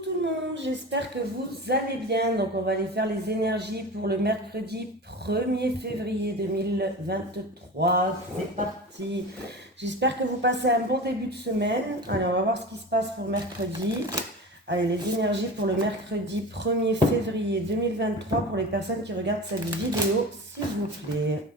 Coucou tout le monde, j'espère que vous allez bien. Donc on va aller faire les énergies pour le mercredi 1er février 2023. C'est parti. J'espère que vous passez un bon début de semaine. Allez, on va voir ce qui se passe pour mercredi. Allez, les énergies pour le mercredi 1er février 2023 pour les personnes qui regardent cette vidéo, s'il vous plaît.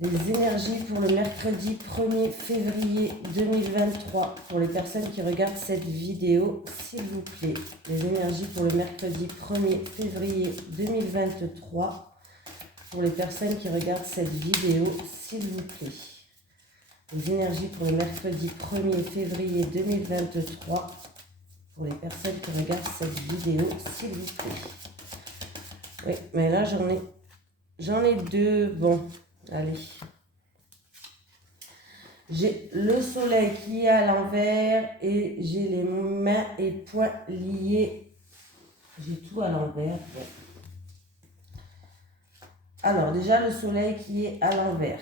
Les énergies pour le mercredi 1er février 2023 pour les personnes qui regardent cette vidéo, s'il vous plaît. Les énergies pour le mercredi 1er février 2023 pour les personnes qui regardent cette vidéo, s'il vous plaît. Les énergies pour le mercredi 1er février 2023 pour les personnes qui regardent cette vidéo, s'il vous plaît. Oui, mais là j'en ai deux. Bon. Allez, j'ai le soleil qui est à l'envers et j'ai les mains et poings liés. J'ai tout à l'envers. Alors, déjà le soleil qui est à l'envers.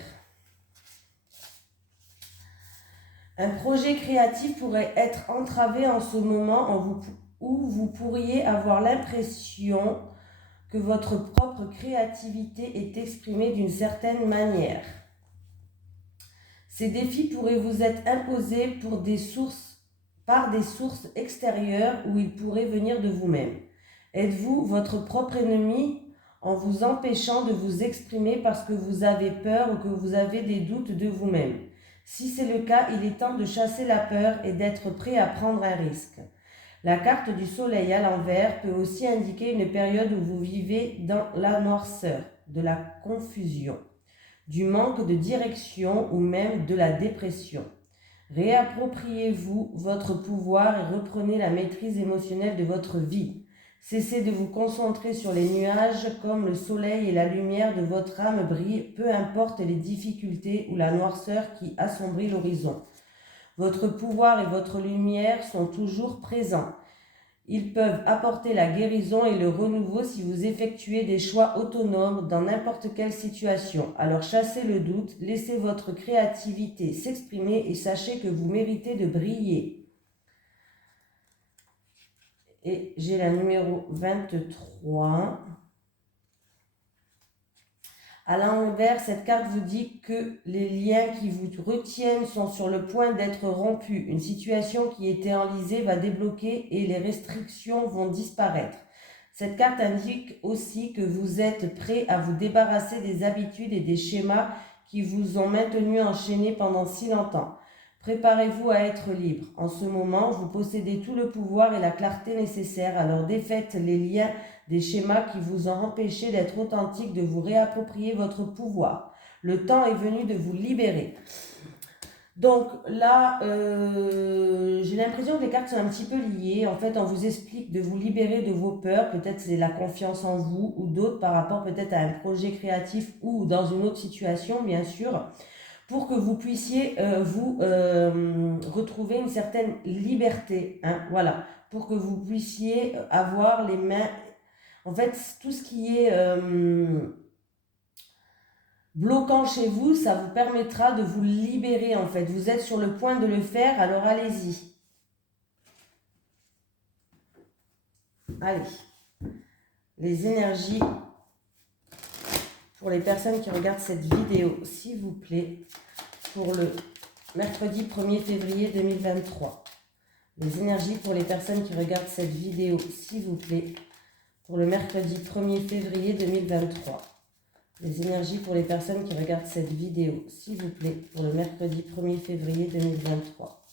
Un projet créatif pourrait être entravé en ce moment où vous pourriez avoir l'impression que votre propre créativité est exprimée d'une certaine manière. Ces défis pourraient vous être imposés par des sources extérieures ou ils pourraient venir de vous-même. Êtes-vous votre propre ennemi en vous empêchant de vous exprimer parce que vous avez peur ou que vous avez des doutes de vous-même? Si c'est le cas, il est temps de chasser la peur et d'être prêt à prendre un risque. La carte du soleil à l'envers peut aussi indiquer une période où vous vivez dans la noirceur, de la confusion, du manque de direction ou même de la dépression. Réappropriez-vous votre pouvoir et reprenez la maîtrise émotionnelle de votre vie. Cessez de vous concentrer sur les nuages comme le soleil et la lumière de votre âme brille, peu importe les difficultés ou la noirceur qui assombrit l'horizon. Votre pouvoir et votre lumière sont toujours présents. Ils peuvent apporter la guérison et le renouveau si vous effectuez des choix autonomes dans n'importe quelle situation. Alors chassez le doute, laissez votre créativité s'exprimer et sachez que vous méritez de briller. Et j'ai la numéro 23. À l'envers, cette carte vous dit que les liens qui vous retiennent sont sur le point d'être rompus. Une situation qui était enlisée va débloquer et les restrictions vont disparaître. Cette carte indique aussi que vous êtes prêt à vous débarrasser des habitudes et des schémas qui vous ont maintenu enchaîné pendant si longtemps. Préparez-vous à être libre. En ce moment, vous possédez tout le pouvoir et la clarté nécessaires. Alors défaites les liens des schémas qui vous ont empêché d'être authentique, de vous réapproprier votre pouvoir. Le temps est venu de vous libérer. Donc là, j'ai l'impression que les cartes sont un petit peu liées. En fait, on vous explique de vous libérer de vos peurs. Peut-être c'est la confiance en vous ou d'autres par rapport peut-être à un projet créatif ou dans une autre situation, bien sûr, pour que vous puissiez vous retrouver une certaine liberté. Hein, voilà, pour que vous puissiez avoir les mains. En fait, tout ce qui est bloquant chez vous, ça vous permettra de vous libérer en fait. Vous êtes sur le point de le faire, alors allez-y. Allez. Les énergies pour les personnes qui regardent cette vidéo, s'il vous plaît, pour le mercredi 1er février 2023. Les énergies pour les personnes qui regardent cette vidéo, s'il vous plaît, pour le mercredi 1er février 2023. Les énergies pour les personnes qui regardent cette vidéo, s'il vous plaît, pour le mercredi 1er février 2023.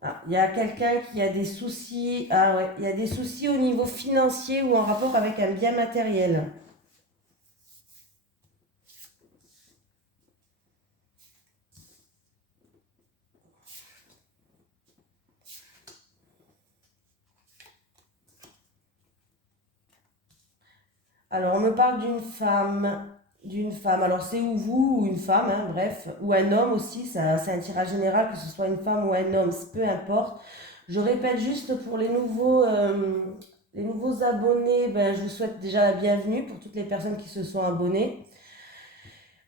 Ah, il y a quelqu'un qui a des soucis. Ah ouais, il y a des soucis au niveau financier ou en rapport avec un bien matériel. Alors, on me parle d'une femme. Alors, c'est ou vous ou une femme, hein, bref, ou un homme aussi. C'est un tirage général, que ce soit une femme ou un homme, peu importe. Je répète juste pour les nouveaux abonnés, je vous souhaite déjà la bienvenue pour toutes les personnes qui se sont abonnées.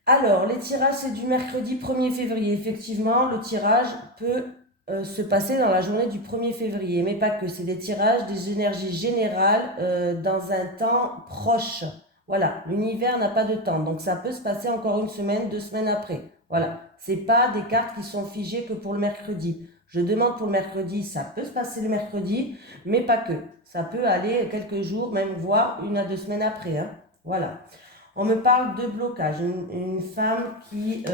Alors, les tirages, c'est du mercredi 1er février. Effectivement, le tirage peut se passer dans la journée du 1er février, mais pas que, c'est des tirages des énergies générales dans un temps proche. Voilà, l'univers n'a pas de temps, donc ça peut se passer encore une semaine, 2 semaines après. Voilà, c'est pas des cartes qui sont figées que pour le mercredi. Je demande pour le mercredi, ça peut se passer le mercredi, mais pas que. Ça peut aller quelques jours, même voire 1 à 2 semaines après. Hein. Voilà. On me parle de blocage. Une femme qui...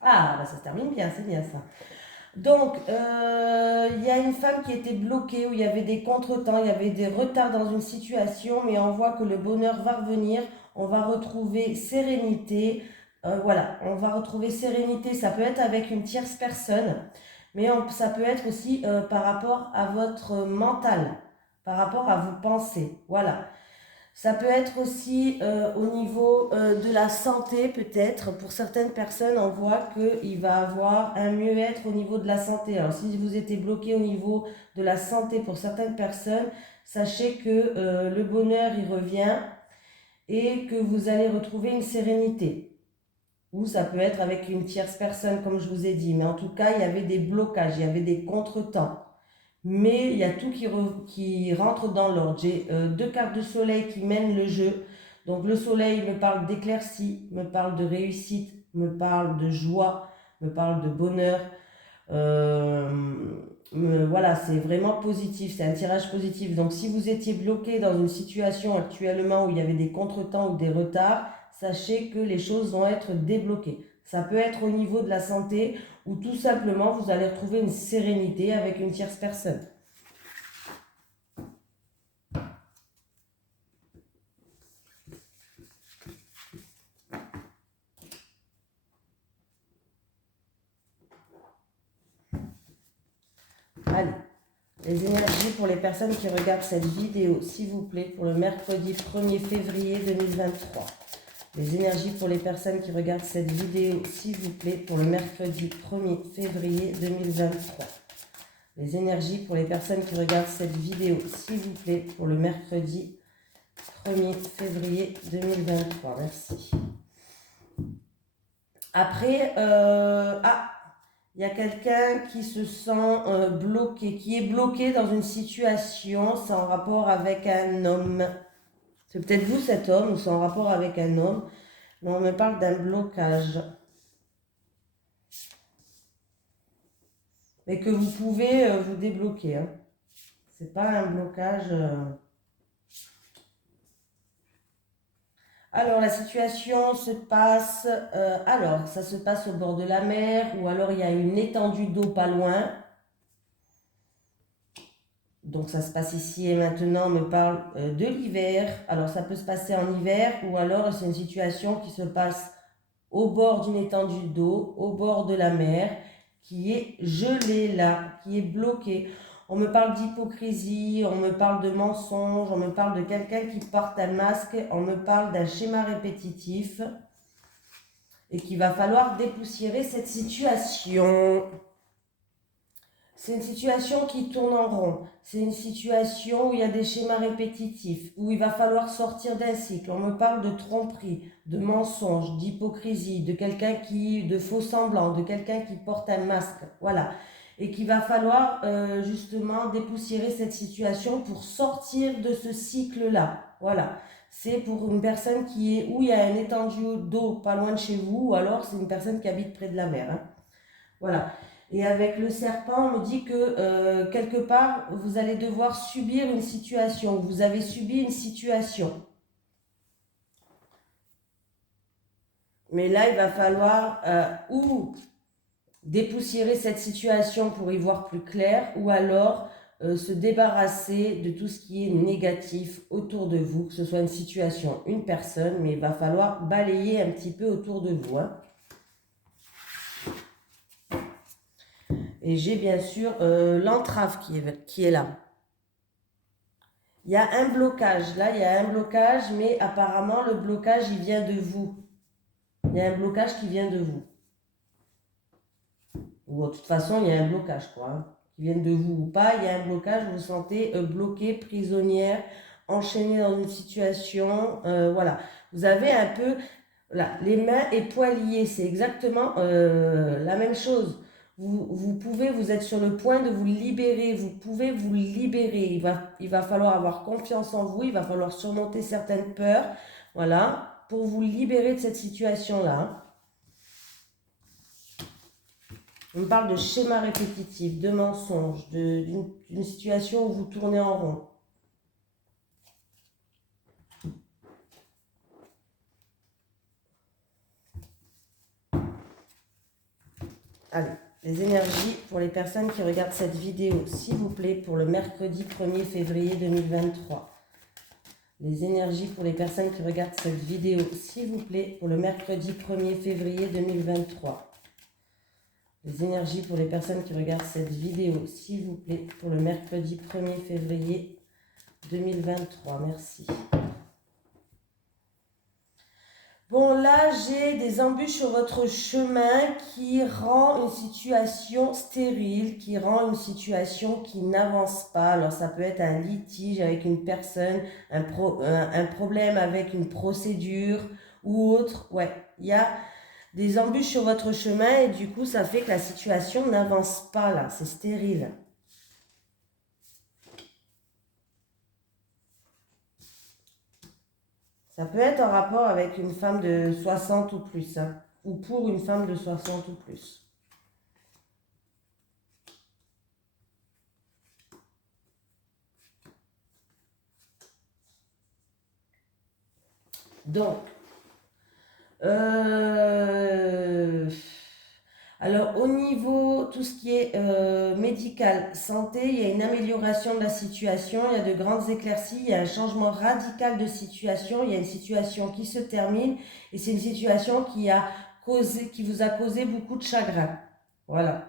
Ah, bah ça se termine bien, c'est bien ça. Donc, il y a une femme qui était bloquée, où il y avait des contretemps, il y avait des retards dans une situation, mais on voit que le bonheur va revenir, on va retrouver sérénité. Voilà, on va retrouver sérénité, ça peut être avec une tierce personne, mais ça peut être aussi par rapport à votre mental, par rapport à vos pensées. Voilà. Ça peut être aussi au niveau de la santé, peut-être. Pour certaines personnes, on voit qu'il va avoir un mieux-être au niveau de la santé. Alors, si vous étiez bloqué au niveau de la santé pour certaines personnes, sachez que le bonheur, il revient et que vous allez retrouver une sérénité. Ou ça peut être avec une tierce personne, comme je vous ai dit. Mais en tout cas, il y avait des blocages, il y avait des contretemps. Mais il y a tout qui rentre dans l'ordre. J'ai 2 cartes de soleil qui mènent le jeu. Donc le soleil me parle d'éclaircie, me parle de réussite, me parle de joie, me parle de bonheur. Euh, voilà, c'est vraiment positif, c'est un tirage positif. Donc si vous étiez bloqué dans une situation actuellement où il y avait des contretemps ou des retards, sachez que les choses vont être débloquées. Ça peut être au niveau de la santé ou tout simplement vous allez retrouver une sérénité avec une tierce personne. Allez, les énergies pour les personnes qui regardent cette vidéo, s'il vous plaît, pour le mercredi 1er février 2023. Les énergies pour les personnes qui regardent cette vidéo, s'il vous plaît, pour le mercredi 1er février 2023. Les énergies pour les personnes qui regardent cette vidéo, s'il vous plaît, pour le mercredi 1er février 2023. Merci. Après, il y a quelqu'un qui se sent bloqué, qui est bloqué dans une situation, c'est en rapport avec un homme. C'est peut-être vous cet homme, ou c'est en rapport avec un homme, mais on me parle d'un blocage. Mais que vous pouvez vous débloquer. Hein. C'est pas un blocage... Alors, la situation se passe... ça se passe au bord de la mer, ou alors il y a une étendue d'eau pas loin. Donc, ça se passe ici et maintenant, on me parle de l'hiver. Alors, ça peut se passer en hiver, ou alors c'est une situation qui se passe au bord d'une étendue d'eau, au bord de la mer, qui est gelée là, qui est bloquée. On me parle d'hypocrisie, on me parle de mensonge, on me parle de quelqu'un qui porte un masque, on me parle d'un schéma répétitif et qu'il va falloir dépoussiérer cette situation. C'est une situation qui tourne en rond. C'est une situation où il y a des schémas répétitifs, où il va falloir sortir d'un cycle. On me parle de tromperie, de mensonge, d'hypocrisie, de quelqu'un de faux semblant, de quelqu'un qui porte un masque. Voilà. Et qu'il va falloir justement dépoussiérer cette situation pour sortir de ce cycle-là. Voilà. C'est pour une personne où il y a un étendue d'eau pas loin de chez vous, ou alors c'est une personne qui habite près de la mer. Hein. Voilà. Et avec le serpent, on me dit que quelque part, vous allez devoir subir une situation. Vous avez subi une situation. Mais là, il va falloir ou dépoussiérer cette situation pour y voir plus clair, ou alors se débarrasser de tout ce qui est négatif autour de vous, que ce soit une situation, une personne, mais il va falloir balayer un petit peu autour de vous. Hein. Et j'ai bien sûr l'entrave qui est là. Il y a un blocage. Là, il y a un blocage, mais apparemment, le blocage, il vient de vous. Il y a un blocage qui vient de vous. Ou de toute façon, il y a un blocage, quoi. Hein, qui vient de vous ou pas. Il y a un blocage, vous vous sentez bloqué, prisonnière, enchaîné dans une situation. Voilà. Vous avez un peu... Là, les mains et poings liés. C'est exactement la même chose. vous êtes sur le point de vous libérer, vous pouvez vous libérer. Il va falloir avoir confiance en vous, il va falloir surmonter certaines peurs, voilà, pour vous libérer de cette situation-là. On parle de schéma répétitif, de mensonges, d'une situation où vous tournez en rond. Allez, les énergies pour les personnes qui regardent cette vidéo, s'il vous plaît, pour le mercredi 1er février 2023. Les énergies pour les personnes qui regardent cette vidéo, s'il vous plaît, pour le mercredi 1er février 2023. Les énergies pour les personnes qui regardent cette vidéo, s'il vous plaît, pour le mercredi 1er février 2023. Merci. Bon, là, j'ai des embûches sur votre chemin qui rend une situation stérile, qui rend une situation qui n'avance pas. Alors, ça peut être un litige avec une personne, un problème avec une procédure ou autre. Ouais, il y a des embûches sur votre chemin et du coup, ça fait que la situation n'avance pas là. C'est stérile. Ça peut être en rapport avec une femme de 60 ou plus, hein, ou pour une femme de 60 ou plus. Donc, alors au niveau tout ce qui est médical, santé, il y a une amélioration de la situation, il y a de grandes éclaircies, il y a un changement radical de situation, il y a une situation qui se termine et c'est une situation qui vous a causé beaucoup de chagrin. Voilà.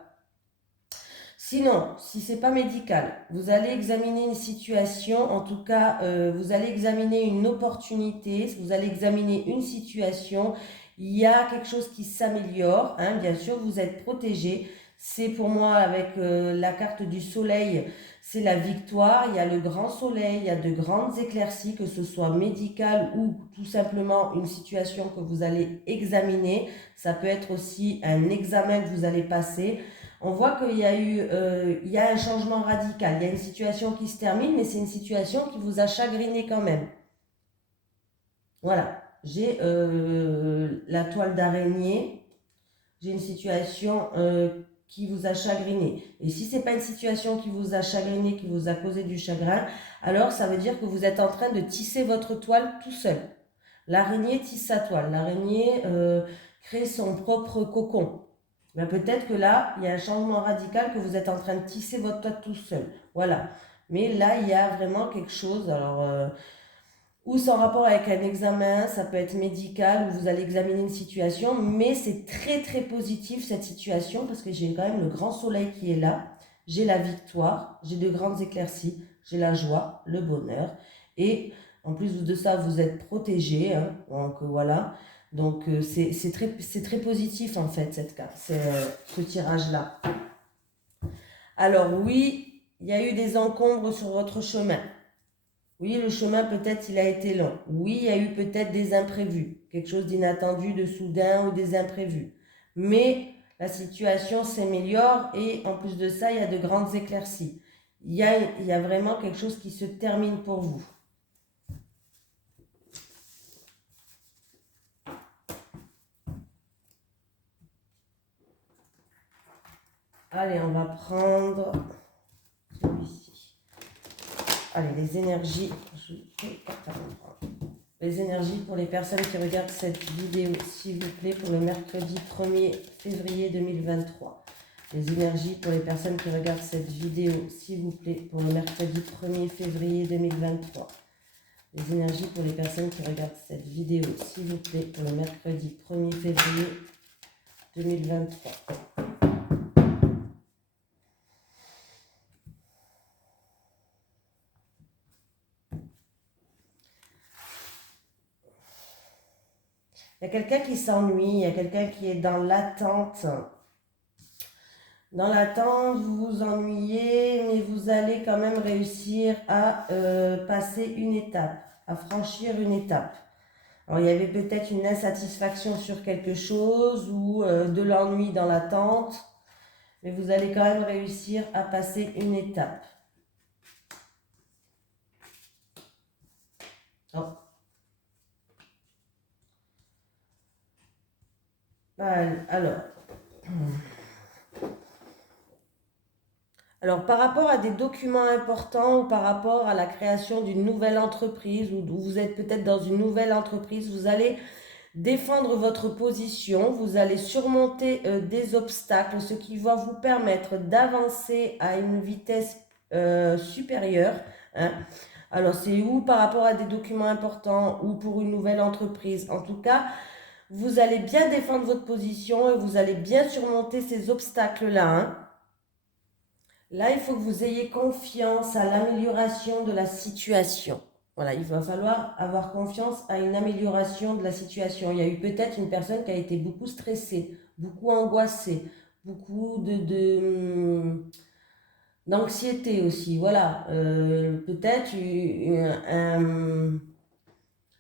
Sinon, si ce n'est pas médical, vous allez examiner une situation, en tout cas, vous allez examiner une opportunité, vous allez examiner une situation, il y a quelque chose qui s'améliore, hein, bien sûr, vous êtes protégé. C'est pour moi, avec la carte du soleil, c'est la victoire, il y a le grand soleil, il y a de grandes éclaircies, que ce soit médical ou tout simplement une situation que vous allez examiner. Ça peut être aussi un examen que vous allez passer. On voit qu'il y a il y a un changement radical. Il y a une situation qui se termine, mais c'est une situation qui vous a chagriné quand même. Voilà. J'ai la toile d'araignée. J'ai une situation qui vous a chagriné. Et si ce n'est pas une situation qui vous a chagriné, qui vous a causé du chagrin, alors ça veut dire que vous êtes en train de tisser votre toile tout seul. L'araignée tisse sa toile. L'araignée crée son propre cocon. Mais peut-être que là, il y a un changement radical que vous êtes en train de tisser votre toile tout seul. Voilà. Mais là, il y a vraiment quelque chose. Alors, ou c'est en rapport avec un examen, ça peut être médical, où vous allez examiner une situation. Mais c'est très, très positif cette situation parce que j'ai quand même le grand soleil qui est là. J'ai la victoire, j'ai de grandes éclaircies, j'ai la joie, le bonheur. Et en plus de ça, vous êtes protégé. Hein, donc voilà. Donc c'est très positif en fait cette carte, ce tirage-là. Alors oui, il y a eu des encombres sur votre chemin. Oui, le chemin peut-être il a été long. Oui, il y a eu peut-être des imprévus, quelque chose d'inattendu, de soudain ou des imprévus. Mais la situation s'améliore et en plus de ça, il y a de grandes éclaircies. Il y a vraiment quelque chose qui se termine pour vous. Allez, on va prendre celui-ci. Allez, les énergies. Les énergies pour les personnes qui regardent cette vidéo, s'il vous plaît, pour le mercredi 1er février 2023. Les énergies pour les personnes qui regardent cette vidéo, s'il vous plaît, pour le mercredi 1er février 2023. Les énergies pour les personnes qui regardent cette vidéo, s'il vous plaît, pour le mercredi 1er février 2023. Il y a quelqu'un qui s'ennuie, il y a quelqu'un qui est dans l'attente. Dans l'attente, vous vous ennuyez, mais vous allez quand même réussir à passer une étape, à franchir une étape. Alors, il y avait peut-être une insatisfaction sur quelque chose ou de l'ennui dans l'attente. mais vous allez quand même réussir à passer une étape. Oh. Alors, par rapport à des documents importants ou par rapport à la création d'une nouvelle entreprise ou vous êtes peut-être dans une nouvelle entreprise, vous allez défendre votre position, vous allez surmonter des obstacles, ce qui va vous permettre d'avancer à une vitesse supérieure. Hein. Alors, c'est ou par rapport à des documents importants ou pour une nouvelle entreprise. En tout cas, vous allez bien défendre votre position et vous allez bien surmonter ces obstacles-là. Hein. Là, il faut que vous ayez confiance à l'amélioration de la situation. Voilà, il va falloir avoir confiance à une amélioration de la situation. Il y a eu peut-être une personne qui a été beaucoup stressée, beaucoup angoissée, beaucoup d'anxiété aussi. Voilà, peut-être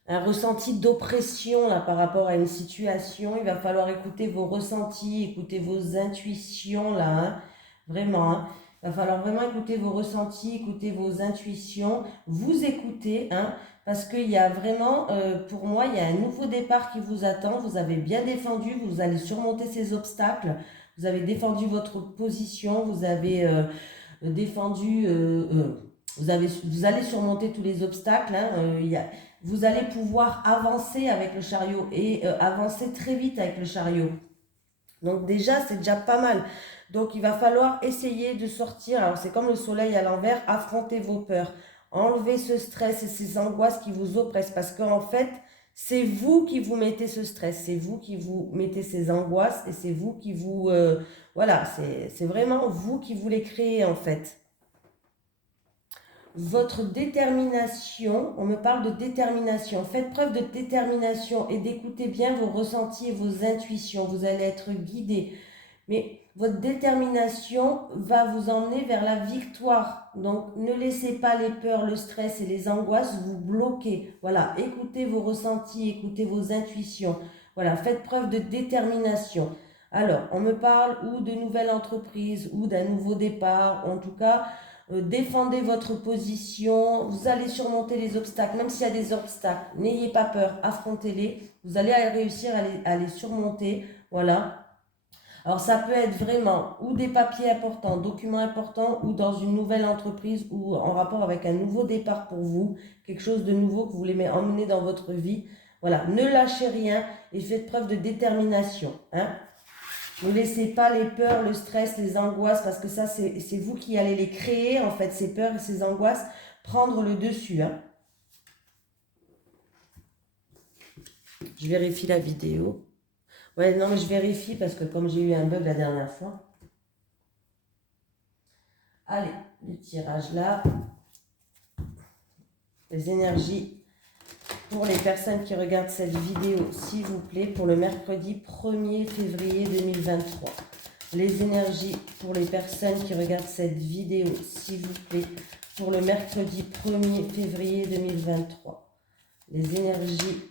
un ressenti d'oppression là, par rapport à une situation. Il va falloir écouter vos ressentis, écouter vos intuitions là, hein, vraiment. Hein. Il va falloir vraiment écouter vos ressentis, écouter vos intuitions, vous écouter, hein, parce qu'il y a vraiment, pour moi, il y a un nouveau départ qui vous attend. Vous avez bien défendu, vous allez surmonter ces obstacles, vous avez défendu votre position, vous avez défendu, vous allez surmonter tous les obstacles. Hein, vous allez pouvoir avancer avec le chariot et avancer très vite avec le chariot. Donc déjà, c'est déjà pas mal. Donc il va falloir essayer de sortir. Alors c'est comme le soleil à l'envers, affrontez vos peurs. Enlevez ce stress et ces angoisses qui vous oppressent. Parce qu'en fait, c'est vous qui vous mettez ce stress. C'est vous qui vous mettez ces angoisses et c'est vous qui vous... voilà, c'est vraiment vous qui vous les créez en fait. Votre détermination, on me parle de détermination. Faites preuve de détermination et d'écouter bien vos ressentis et vos intuitions. Vous allez être guidé. Mais votre détermination va vous emmener vers la victoire. Donc, ne laissez pas les peurs, le stress et les angoisses vous bloquer. Voilà, écoutez vos ressentis, écoutez vos intuitions. Voilà, faites preuve de détermination. Alors, on me parle ou de nouvelle entreprise ou d'un nouveau départ. En tout cas, défendez votre position. Vous allez surmonter les obstacles. Même s'il y a des obstacles, n'ayez pas peur, affrontez-les. Vous allez réussir à les surmonter. Voilà. Alors, ça peut être vraiment ou des papiers importants, documents importants, ou dans une nouvelle entreprise, ou en rapport avec un nouveau départ pour vous, quelque chose de nouveau que vous voulez emmener dans votre vie. Voilà, ne lâchez rien et faites preuve de détermination. Hein. Ne laissez pas les peurs, le stress, les angoisses, parce que ça, c'est vous qui allez les créer, en fait, ces peurs et ces angoisses, prendre le dessus. Hein. Je vérifie la vidéo. Ouais, non, mais je vérifie parce que comme j'ai eu un bug la dernière fois. Allez, le tirage là. Les énergies pour les personnes qui regardent cette vidéo, s'il vous plaît, pour le mercredi 1er février 2023. Les énergies pour les personnes qui regardent cette vidéo, s'il vous plaît, pour le mercredi 1er février 2023. Les énergies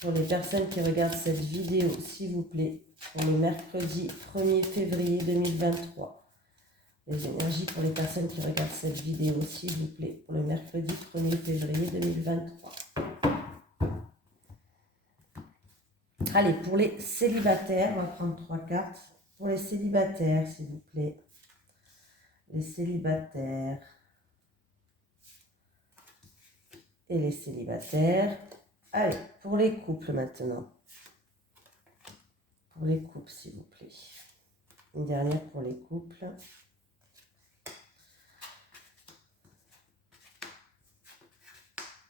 pour les personnes qui regardent cette vidéo, s'il vous plaît, pour le mercredi 1er février 2023. Les énergies pour les personnes qui regardent cette vidéo, s'il vous plaît, pour le mercredi 1er février 2023. Allez, pour les célibataires, on va prendre 3 cartes. Pour les célibataires, s'il vous plaît. Les célibataires. Et les célibataires. Allez, pour les couples maintenant. Pour les couples, s'il vous plaît. Une dernière pour les couples.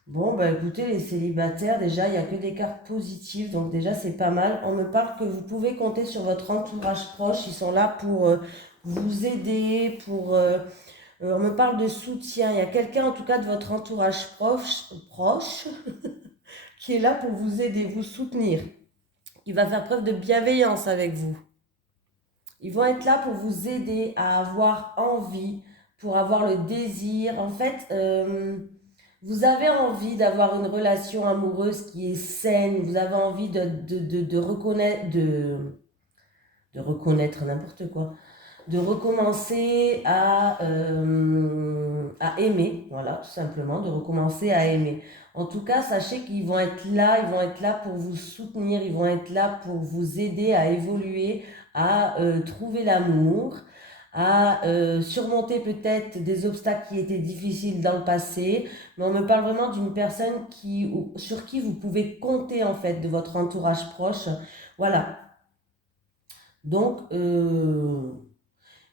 Bon, bah écoutez, les célibataires, déjà, il n'y a que des cartes positives, donc déjà, c'est pas mal. On me parle que vous pouvez compter sur votre entourage proche. Ils sont là pour vous aider, on me parle de soutien. Il y a quelqu'un, en tout cas, de votre entourage proche qui est là pour vous aider, vous soutenir. Il va faire preuve de bienveillance avec vous. Ils vont être là pour vous aider à avoir envie, pour avoir le désir. En fait, vous avez envie d'avoir une relation amoureuse qui est saine. Vous avez envie de reconnaître n'importe quoi. de recommencer à aimer, voilà, tout simplement, de recommencer à aimer. En tout cas, sachez qu'ils vont être là, ils vont être là pour vous soutenir, ils vont être là pour vous aider à évoluer, à trouver l'amour, à surmonter peut-être des obstacles qui étaient difficiles dans le passé. Mais on me parle vraiment d'une personne sur qui vous pouvez compter en fait, de votre entourage proche. Voilà. Donc,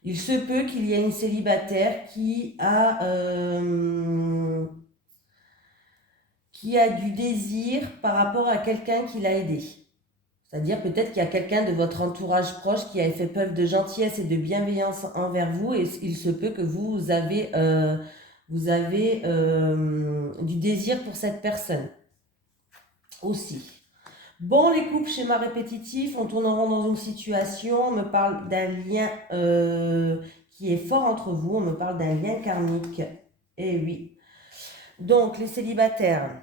il se peut qu'il y ait une célibataire qui a du désir par rapport à quelqu'un qui l'a aidé. C'est-à-dire peut-être qu'il y a quelqu'un de votre entourage proche qui a fait preuve de gentillesse et de bienveillance envers vous et il se peut que vous avez du désir pour cette personne aussi. Bon, les couples schéma répétitif, on tourne en rond dans une situation, on me parle d'un lien qui est fort entre vous, on me parle d'un lien karmique. Eh oui. Donc, les célibataires,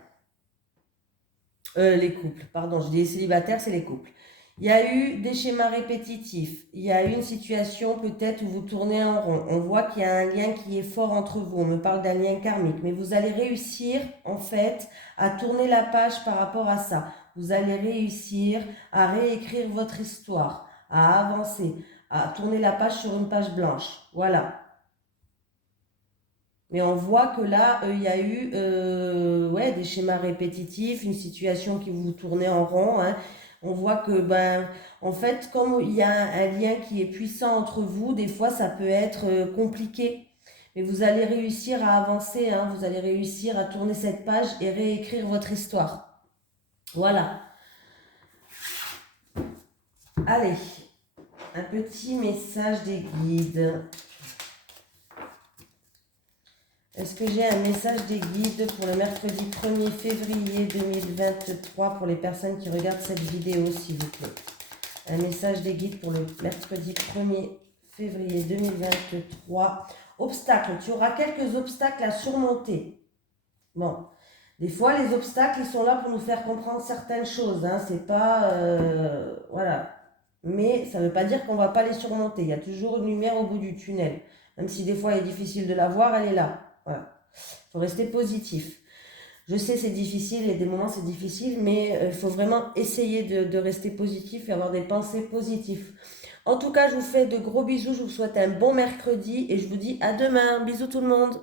les couples, pardon, je dis les célibataires, c'est les couples. Il y a eu des schémas répétitifs, il y a eu une situation peut-être où vous tournez en rond, on voit qu'il y a un lien qui est fort entre vous, on me parle d'un lien karmique, mais vous allez réussir en fait à tourner la page par rapport à ça. Vous allez réussir à réécrire votre histoire, à avancer, à tourner la page sur une page blanche. Voilà. Mais on voit que là, il y a eu ouais, des schémas répétitifs, une situation qui vous tournait en rond, hein. On voit que, ben, en fait, comme il y a un lien qui est puissant entre vous, des fois, ça peut être compliqué. Mais vous allez réussir à avancer, hein. Vous allez réussir à tourner cette page et réécrire votre histoire. Voilà. Allez, un petit message des guides. Est-ce que j'ai un message des guides pour le mercredi 1er février 2023 pour les personnes qui regardent cette vidéo, s'il vous plaît? Un message des guides pour le mercredi 1er février 2023. Obstacles. Tu auras quelques obstacles à surmonter. Bon, des fois, les obstacles, ils sont là pour nous faire comprendre certaines choses. Hein. C'est pas... voilà. Mais ça ne veut pas dire qu'on ne va pas les surmonter. Il y a toujours une lumière au bout du tunnel. Même si des fois, il est difficile de la voir, elle est là. Voilà. Il faut rester positif. Je sais, c'est difficile, et des moments, c'est difficile, mais il faut vraiment essayer de rester positif et avoir des pensées positives. En tout cas, je vous fais de gros bisous. Je vous souhaite un bon mercredi et je vous dis à demain. Bisous tout le monde.